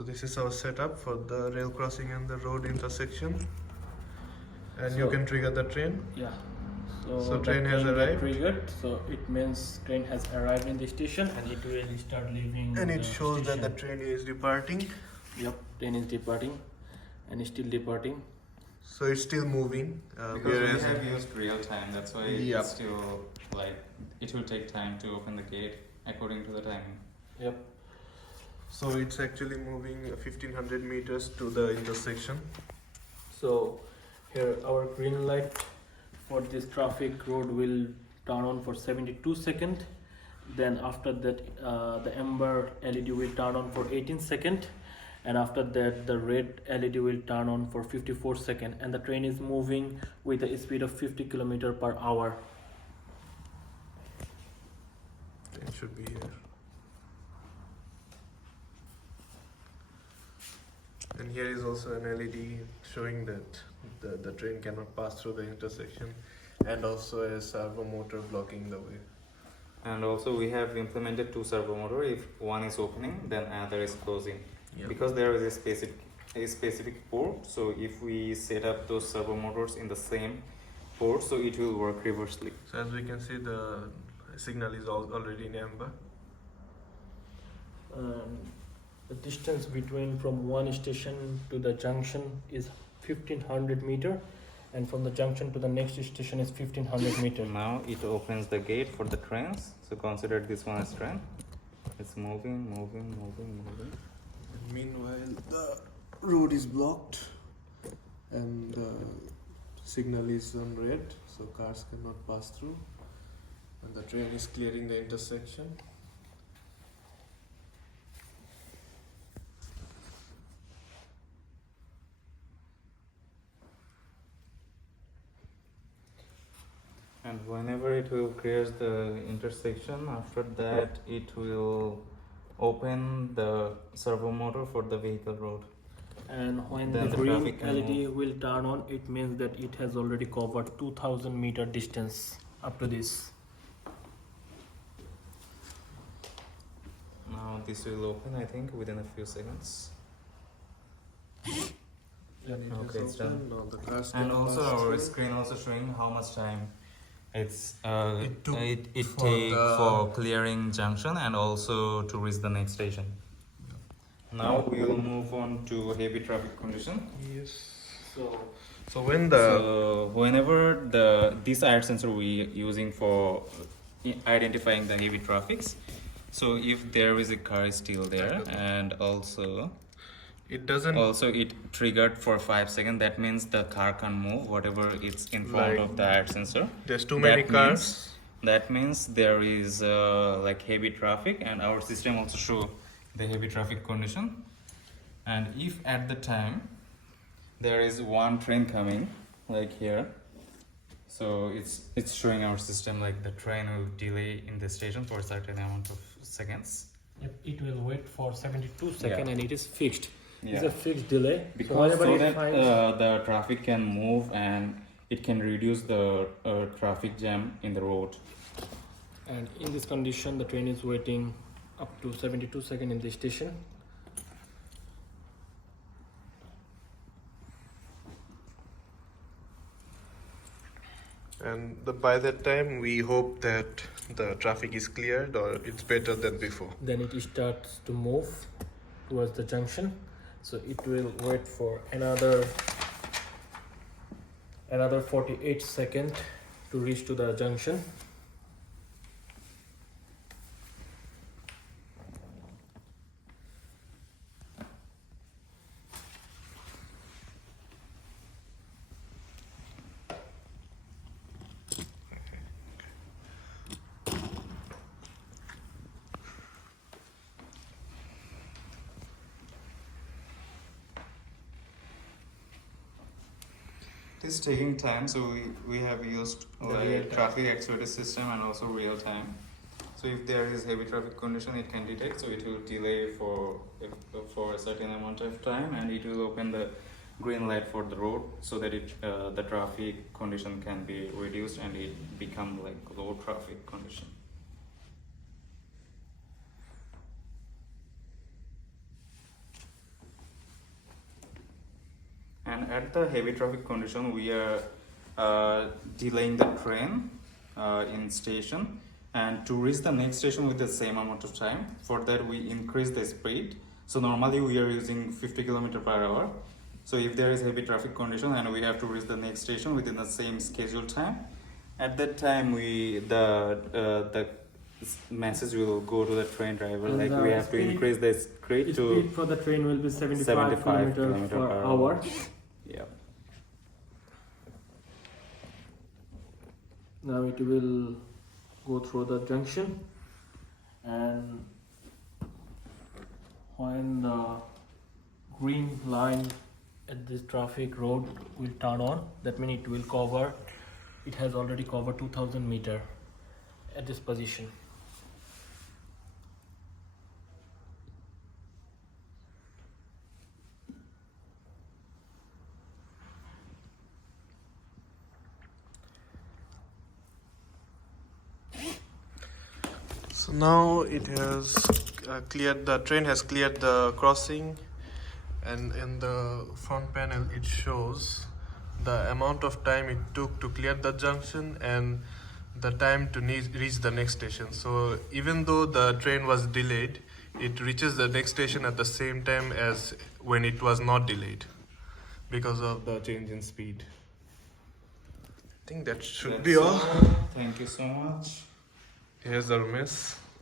So this is our setup for the rail crossing and the road intersection. And you can trigger the train. Yeah. So train has arrived. Triggered, so it means train has arrived in the station and it will start leaving. And it the shows station. that the train is departing. Yep, train is departing, and is still departing. So it's still moving. Because we have used real time, that's why Yep. it's still like it will take time to open the gate according to the timing. Yep. So it's actually moving 1500 meters to the intersection. So here our green light for this traffic road will turn on for 72 seconds. Then after that the amber LED will turn on for 18 seconds. And after that the red LED will turn on for 54 seconds. And the train is moving with a speed of 50 km/h. It should be here. And here is also an LED showing that the train cannot pass through the intersection, and also a servo motor blocking the way. And also we have implemented two servo motor. If one is opening, then another is closing. Yep. Because there is a specific port, so if we set up those servo motors in the same port, so it will work reversely. So as we can see, the signal is already in amber. The distance between from one station to the junction is 1500 meter, and from the junction to the next station is 1500 meter. Now it opens the gate for the trains. So consider this one as train. It's moving. And meanwhile, the road is blocked, and the signal is on red, so cars cannot pass through. And the train is clearing the intersection. And whenever it will clear the intersection, after that it will open the servo motor for the vehicle road. And when Then the the green traffic can LED will turn on, it means that it has already covered 2000 meter distance up to this. Now this will open, I think, within a few seconds. Okay, it's done. Now the cars And can also pass our through. screen also showing how much time it took take for for clearing junction and also to reach the next station. Now we will move on to heavy traffic condition. Yes. So When the So whenever this IR sensor we using for identifying the heavy traffics, so if there is a car is still there, and also it triggered for 5 seconds, that means the car can move whatever it's in front Like, of the IR sensor. there's too many cars. That means there is like heavy traffic, and our system also show the heavy traffic condition. And if at the time there is one train coming like here, so it's showing our system like the train will delay in the station for a certain amount of seconds. it will wait for 72 seconds, and it is fixed. It's Yeah. a fixed delay. Because whenever so it that finds- the traffic can move and it can reduce the traffic jam in the road. and in this condition, the train is waiting up to 72 seconds in the station. And by that time, we hope that the traffic is cleared or it's better than before. Then it starts to move towards the junction. So it will wait for another 48 seconds to reach to the junction. It is taking time, so we have used like traffic accelerator system and also real time. So if there is heavy traffic condition, it can detect, so it will delay for a certain amount of time, and it will open the green light for the road so that the traffic condition can be reduced and it become like low traffic condition. at the heavy traffic condition, we are delaying the train in station, and to reach the next station with the same amount of time, for that we increase the speed. So normally we are using 50 km/h. So if there is heavy traffic condition and we have to reach the next station within the same scheduled time, at that time the message will go to the train driver, And like the we have to speed- increase the speed to Speed for the train will be 75 kilometer km per per hour. Yeah. Now it will go through the junction, and when the green line at this traffic road will turn on, that means it has already covered 2000 meter at this position. So now it has the train has cleared the crossing, and in the front panel it shows the amount of time it took to clear the junction and the time to reach the next station. So even though the train was delayed, it reaches the next station at the same time as when it was not delayed because of the change in speed. I think that should be all. Thank you so much. Here's our mess.